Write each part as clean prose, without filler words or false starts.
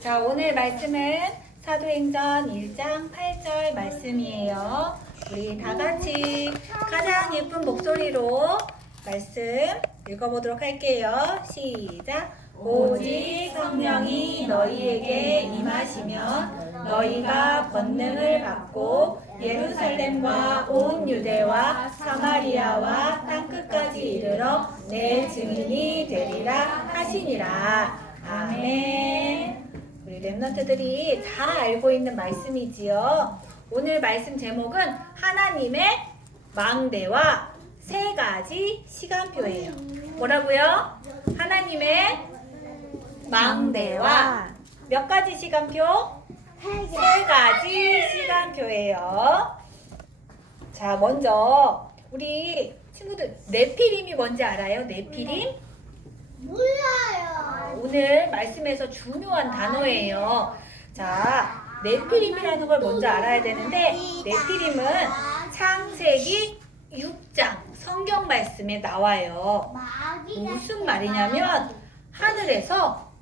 자, 오늘 말씀은 사도행전 1장 8절 말씀이에요. 우리 다 같이 가장 예쁜 목소리로 말씀 읽어보도록 할게요. 시작! 오직 성령이 너희에게 임하시면 너희가 권능을 받고 예루살렘과 온 유대와 사마리아와 땅끝까지 이르러 내 증인이 되리라 하시니라. 아멘. 우리 랩런트들이 다 알고 있는 말씀이지요. 오늘 말씀 제목은 하나님의 망대와 세 가지 시간표예요. 뭐라고요? 하나님의 망대와 몇 가지 시간표? 세 가지 시간표예요. 자, 먼저 우리 친구들 네피림이 뭔지 알아요? 네피림? 몰라요. 오늘 말씀에서 중요한 단어예요. 자, 네피림이라는 걸 먼저 알아야 되는데, 네피림은 창세기 6장 성경 말씀에 나와요. 무슨 말이냐면 하늘에서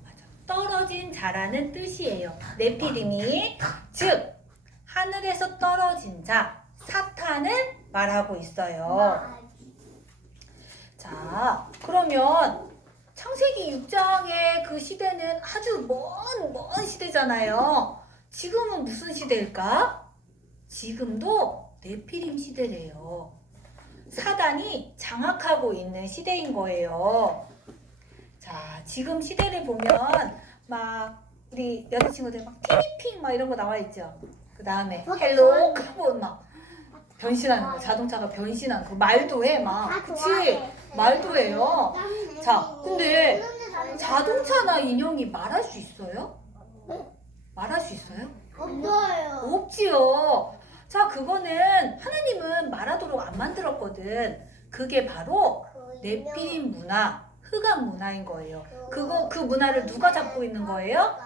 떨어진 자라는 뜻이에요. 네피림이, 즉 하늘에서 떨어진 자, 사탄을 말하고 있어요. 자, 그러면 창세기 6장의 그 시대는 아주 먼 시대잖아요. 지금은 무슨 시대일까? 지금도 네피림 시대래요. 사단이 장악하고 있는 시대인 거예요. 자, 지금 시대를 보면 막 우리 여자친구들 막 티니핑 막 이런 거 나와 있죠. 그 다음에 헬로 카본 막 변신하는 거, 자동차가 변신하는 거, 말도 해 막, 그치? 말도 해요. 자, 근데 자동차나 인형이 말할 수 있어요? 말할 수 있어요? 없어요. 없지요. 자, 그거는 하나님은 말하도록 안 만들었거든. 그게 바로 네피림 문화, 흑암 문화인 거예요. 그 문화를 누가 잡고 있는 거예요?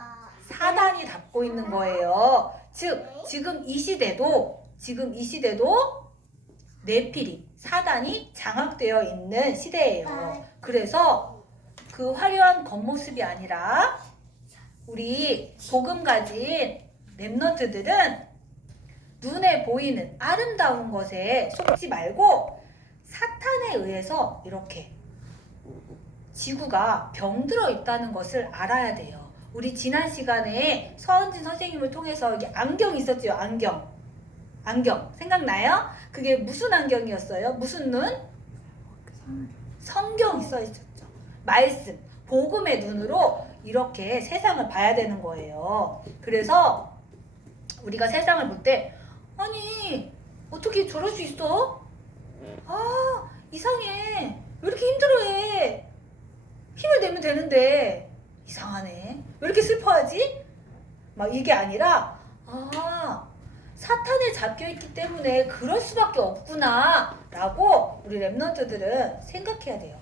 사단이 잡고 있는 거예요. 즉, 지금 이 시대도 네피림, 사단이 장악되어 있는 시대예요. 그래서 그 화려한 겉모습이 아니라 우리 복음 가진 랩런트들은 눈에 보이는 아름다운 것에 속지 말고 사탄에 의해서 이렇게 지구가 병들어 있다는 것을 알아야 돼요. 우리 지난 시간에 서은진 선생님을 통해서 이게 안경 있었죠? 안경 생각나요? 그게 무슨 안경이었어요? 무슨 눈? 성경이 써 있었죠. 말씀, 복음의 눈으로 이렇게 세상을 봐야 되는 거예요. 그래서 우리가 세상을 볼 때 아니 어떻게 저럴 수 있어? 아 이상해. 왜 이렇게 힘들어해? 힘을 내면 되는데 이상하네. 왜 이렇게 슬퍼하지? 막 이게 아니라 사탄에 잡혀있기 때문에 그럴 수밖에 없구나 라고 우리 랩런트들은 생각해야 돼요.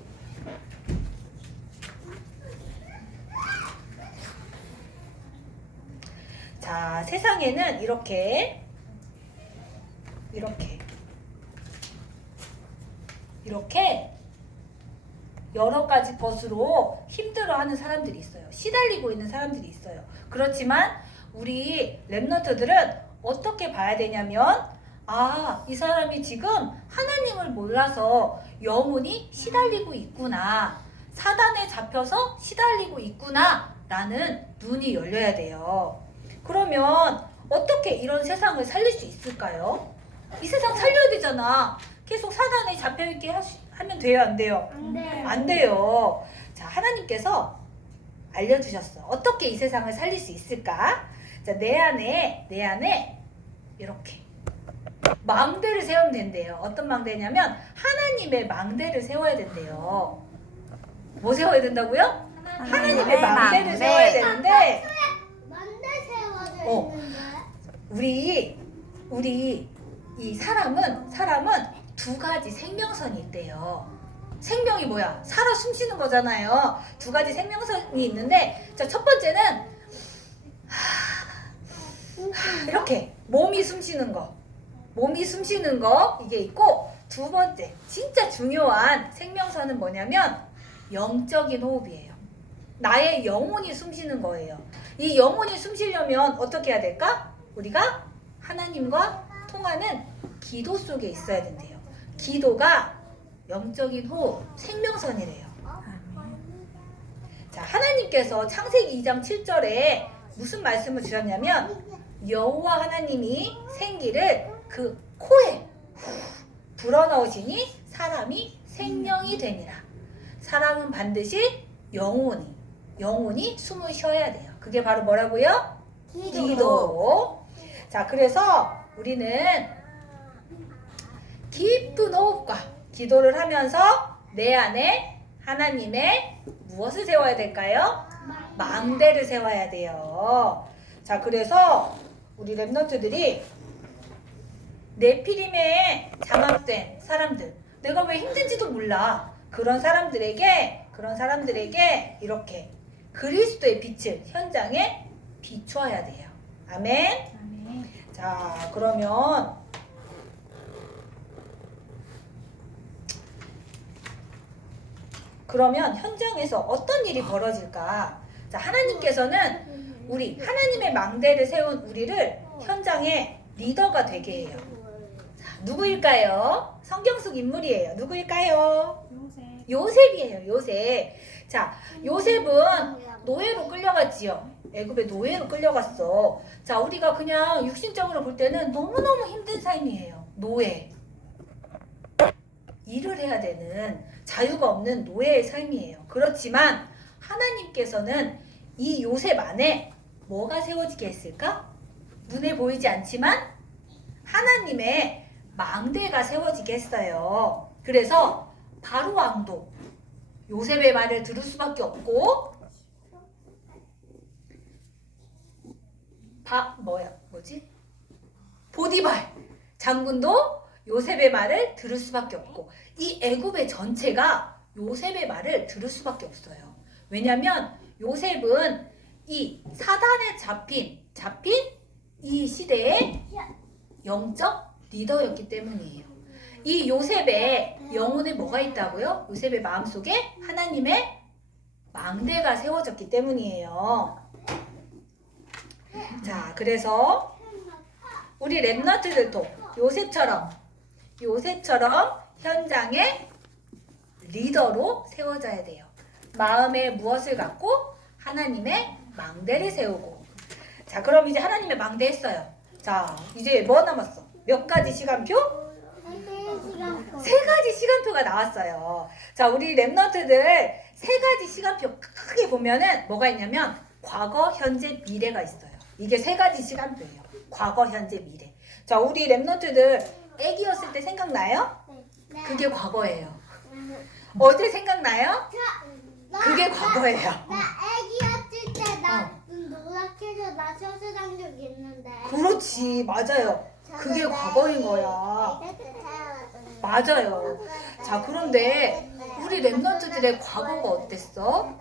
자, 세상에는 이렇게 여러 가지 것으로 힘들어하는 사람들이 있어요. 시달리고 있는 사람들이 있어요. 그렇지만 우리 랩런트들은 어떻게 봐야 되냐면 이 사람이 지금 하나님을 몰라서 영혼이 시달리고 있구나. 사단에 잡혀서 시달리고 있구나 라는 눈이 열려야 돼요. 그러면 어떻게 이런 세상을 살릴 수 있을까요? 이 세상 살려야 되잖아. 계속 사단에 잡혀있게 하면 돼요, 안 돼요? 안 돼요. 자, 하나님께서 알려주셨어. 어떻게 이 세상을 살릴 수 있을까? 자, 내 안에 이렇게 망대를 세우면 된대요. 어떤 망대냐면 하나님의 망대를 세워야 된대요. 뭐 세워야 된다고요? 하나님의 망대를 세워야 되는데 만대 세워져 있는데. 우리 이 사람은 두 가지 생명선이 있대요. 생명이 뭐야? 살아 숨쉬는 거잖아요. 두 가지 생명선이 있는데, 자, 첫 번째는 이렇게 몸이 숨쉬는 거 이게 있고, 두 번째 진짜 중요한 생명선은 뭐냐면 영적인 호흡이에요. 나의 영혼이 숨쉬는 거예요. 이 영혼이 숨 쉬려면 어떻게 해야 될까? 우리가 하나님과 통하는 기도 속에 있어야 된대요. 기도가 영적인 호흡, 생명선이래요. 자, 하나님께서 창세기 2장 7절에 무슨 말씀을 주셨냐면 여호와 하나님이 생기를 그 코에 불어넣으시니 사람이 생명이 되니라. 사람은 반드시 영혼이 숨을 쉬어야 돼요. 그게 바로 뭐라고요? 기도. 자, 그래서 우리는 깊은 호흡과 기도를 하면서 내 안에 하나님의 무엇을 세워야 될까요? 망대를 세워야 돼요. 자, 그래서 우리 랩런트들이 네피림에 장악된 사람들, 내가 왜 힘든지도 몰라. 그런 사람들에게 이렇게 그리스도의 빛을 현장에 비추어야 돼요. 아멘. 아멘. 자, 그러면 현장에서 어떤 일이 벌어질까? 자, 하나님께서는 우리 하나님의 망대를 세운 우리를 현장의 리더가 되게 해요. 자, 누구일까요? 성경 속 인물이에요. 누구일까요? 요셉. 요셉이에요. 요셉. 자, 요셉은 노예로 끌려갔지요. 애굽의 노예로 끌려갔어. 자, 우리가 그냥 육신적으로 볼 때는 너무너무 힘든 삶이에요. 노예. 일을 해야 되는 자유가 없는 노예의 삶이에요. 그렇지만 하나님께서는 이 요셉 안에 뭐가 세워지게 했을까? 눈에 보이지 않지만 하나님의 망대가 세워지게 했어요. 그래서 바로 왕도 요셉의 말을 들을 수밖에 없고 보디발 장군도 요셉의 말을 들을 수밖에 없고 이 애굽의 전체가 요셉의 말을 들을 수밖에 없어요. 왜냐하면 요셉은 이 사단에 잡힌 이 시대의 영적 리더였기 때문이에요. 이 요셉의 영혼에 뭐가 있다고요? 요셉의 마음속에 하나님의 망대가 세워졌기 때문이에요. 자, 그래서 우리 랩런트들도 요셉처럼 현장의 리더로 세워져야 돼요. 마음에 무엇을 갖고 하나님의 망대를 세우고. 자, 그럼 이제 하나님의 망대 했어요. 자, 이제 뭐 남았어? 몇 가지 시간표? 세 가지 시간표가 나왔어요. 자, 우리 랩런트들 세 가지 시간표 크게 보면은 뭐가 있냐면 과거, 현재, 미래가 있어요. 이게 세 가지 시간표예요. 과거, 현재, 미래. 자, 우리 랩런트들 애기였을 때 생각나요? 그게 과거예요. 어제 생각나요? 그게 과거예요. 나 애기였을 때 나 노랗게서 나 수술한 적 있는데. 그렇지, 맞아요. 그게 과거인 거야. 맞아요. 자, 그런데 우리 랩런트들의 과거가 어땠어?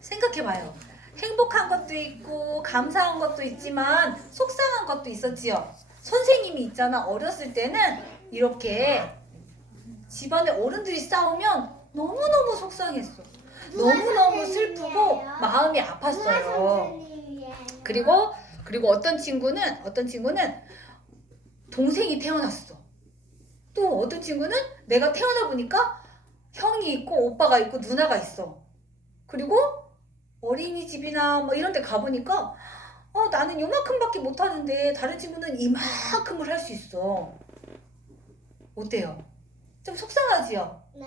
생각해봐요. 행복한 것도 있고 감사한 것도 있지만 속상한 것도 있었지요. 선생님이 있잖아. 어렸을 때는 이렇게 집안에 어른들이 싸우면 너무너무 속상했어. 너무너무 슬프고 마음이 아팠어요. 그리고 어떤 친구는 동생이 태어났어. 또 어떤 친구는 내가 태어나 보니까 형이 있고 오빠가 있고 누나가 있어. 그리고 어린이집이나 뭐 이런 데 가보니까 나는 요만큼밖에 못하는데 다른 친구는 이만큼을 할 수 있어. 어때요? 좀 속상하지요? 네.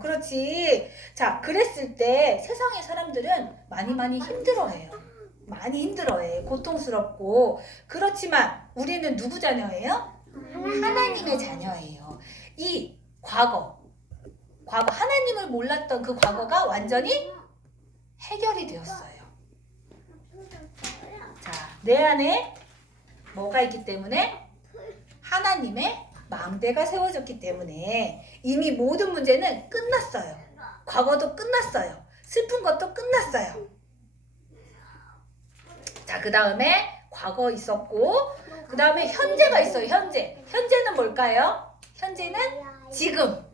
그렇지. 자, 그랬을 때 세상의 사람들은 많이 힘들어해요. 많이 힘들어해. 고통스럽고. 그렇지만 우리는 누구 자녀예요? 하나님의 자녀예요. 이 과거 하나님을 몰랐던 그 과거가 완전히 해결이 되었어요. 자, 내 안에 뭐가 있기 때문에? 하나님의 망대가 세워졌기 때문에 이미 모든 문제는 끝났어요. 과거도 끝났어요. 슬픈 것도 끝났어요. 자, 그 다음에 과거 있었고 그 다음에 현재가 있어요. 현재는 뭘까요? 현재는 지금.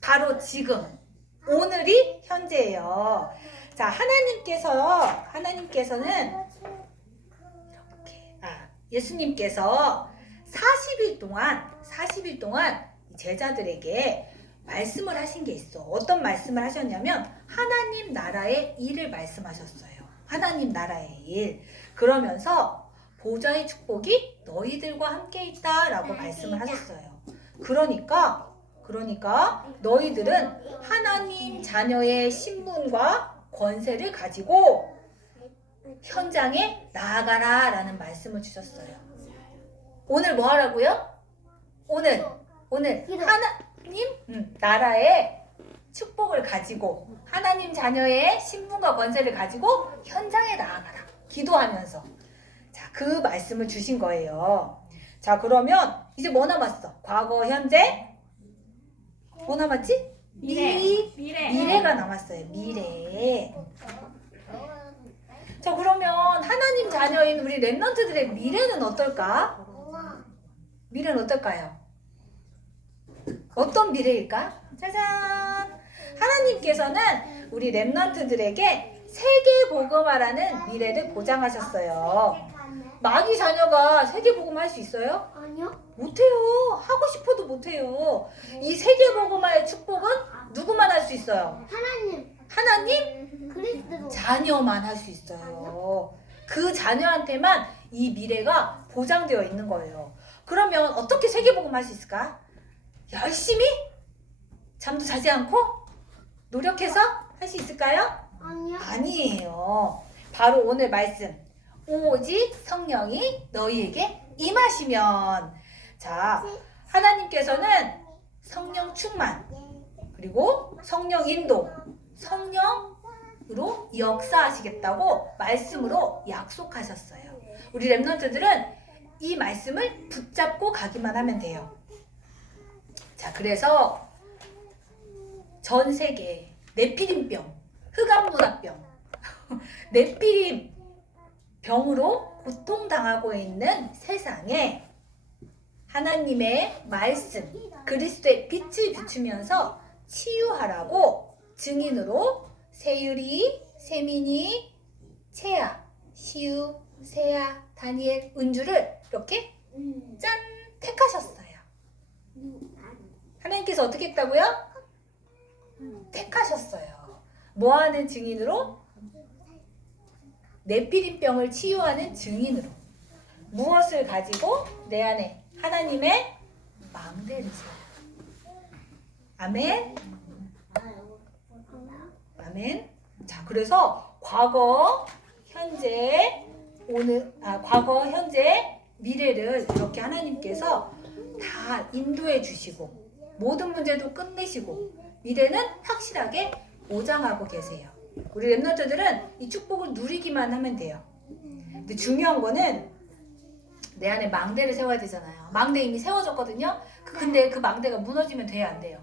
바로 지금. 오늘이 현재예요. 자, 하나님께서는 이렇게, 예수님께서 40일 동안 제자들에게 말씀을 하신 게 있어. 어떤 말씀을 하셨냐면 하나님 나라의 일을 말씀하셨어요. 하나님 나라의 일. 그러면서 보좌의 축복이 너희들과 함께 있다라고 말씀을 하셨어요. 그러니까 너희들은 하나님 자녀의 신분과 권세를 가지고 현장에 나아가라 라는 말씀을 주셨어요. 오늘 뭐 하라고요? 오늘 하나님 나라의 축복을 가지고 하나님 자녀의 신분과 권세를 가지고 현장에 나아가라. 기도하면서. 자, 그 말씀을 주신 거예요. 자, 그러면 이제 뭐 남았어? 과거, 현재? 뭐 남았지? 미래가 남았어요. 미래. 자, 그러면 하나님 자녀인 우리 렘넌트들의 미래는 어떨까? 미래는 어떨까요? 어떤 미래일까? 짜잔! 하나님께서는 우리 렘넌트들에게 세계복음화라는 미래를 보장하셨어요. 마귀 자녀가 세계복음화 할 수 있어요? 아니요. 못해요. 하고 싶어도 못해요. 이 세계복음화의 축복은 누구만 할 수 있어요? 하나님 그리스도. 자녀만 할 수 있어요. 그 자녀한테만 이 미래가 보장되어 있는 거예요. 그러면 어떻게 세계복음 할 수 있을까? 열심히? 잠도 자지 않고? 노력해서 할 수 있을까요? 아니요. 아니에요. 바로 오늘 말씀. 오직 성령이 너희에게 임하시면. 자, 하나님께서는 성령 충만, 그리고 성령 인도, 성령으로 역사하시겠다고 말씀으로 약속하셨어요. 우리 렘넌트들은 이 말씀을 붙잡고 가기만 하면 돼요. 자, 그래서 전 세계 네피림병, 흑암문화병, 네피림 병으로 고통당하고 있는 세상에 하나님의 말씀, 그리스도의 빛을 비추면서 치유하라고 증인으로 세율이, 세민이, 채아, 시우, 세아, 다니엘, 은주를 이렇게 짠! 택하셨어요. 하나님께서 어떻게 했다고요? 택하셨어요. 뭐하는 증인으로? 네피림병을 치유하는 증인으로. 무엇을 가지고? 내 안에 하나님의 망대를 세워요. 아멘. 아멘. 자, 그래서 과거, 현재, 미래를 이렇게 하나님께서 다 인도해 주시고 모든 문제도 끝내시고 미래는 확실하게 보장하고 계세요. 우리 렘넌트들은 이 축복을 누리기만 하면 돼요. 근데 중요한 거는 내 안에 망대를 세워야 되잖아요. 망대 이미 세워졌거든요. 근데 그 망대가 무너지면 돼요, 안 돼요?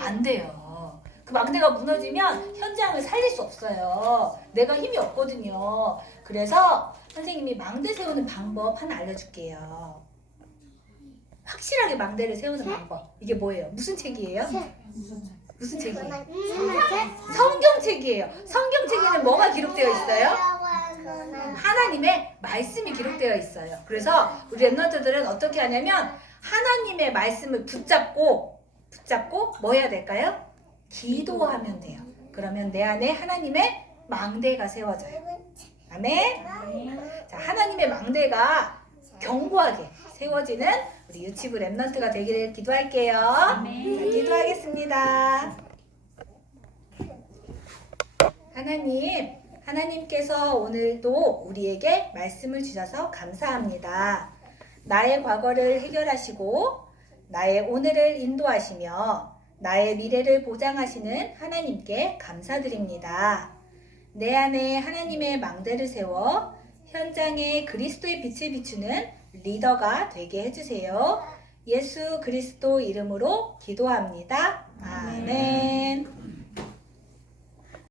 안 돼요. 그 망대가 무너지면 현장을 살릴 수 없어요. 내가 힘이 없거든요. 그래서 선생님이 망대 세우는 방법 하나 알려줄게요. 확실하게 망대를 세우는 방법. 이게 뭐예요? 무슨 책이에요? 무슨 책이에요? 성경책이에요. 성경책에는 뭐가 기록되어 있어요? 하나님의 말씀이 기록되어 있어요. 그래서 우리 렘넌트들은 어떻게 하냐면 하나님의 말씀을 붙잡고 뭐 해야 될까요? 기도하면 돼요. 그러면 내 안에 하나님의 망대가 세워져요. 아멘. 자, 하나님의 망대가 견고하게 세워지는 우리 유치부 렘넌트가 되기를 기도할게요. 자, 기도하겠습니다. 하나님께서 오늘도 우리에게 말씀을 주셔서 감사합니다. 나의 과거를 해결하시고 나의 오늘을 인도하시며 나의 미래를 보장하시는 하나님께 감사드립니다. 내 안에 하나님의 망대를 세워 현장에 그리스도의 빛을 비추는 리더가 되게 해주세요. 예수 그리스도 이름으로 기도합니다. 아멘.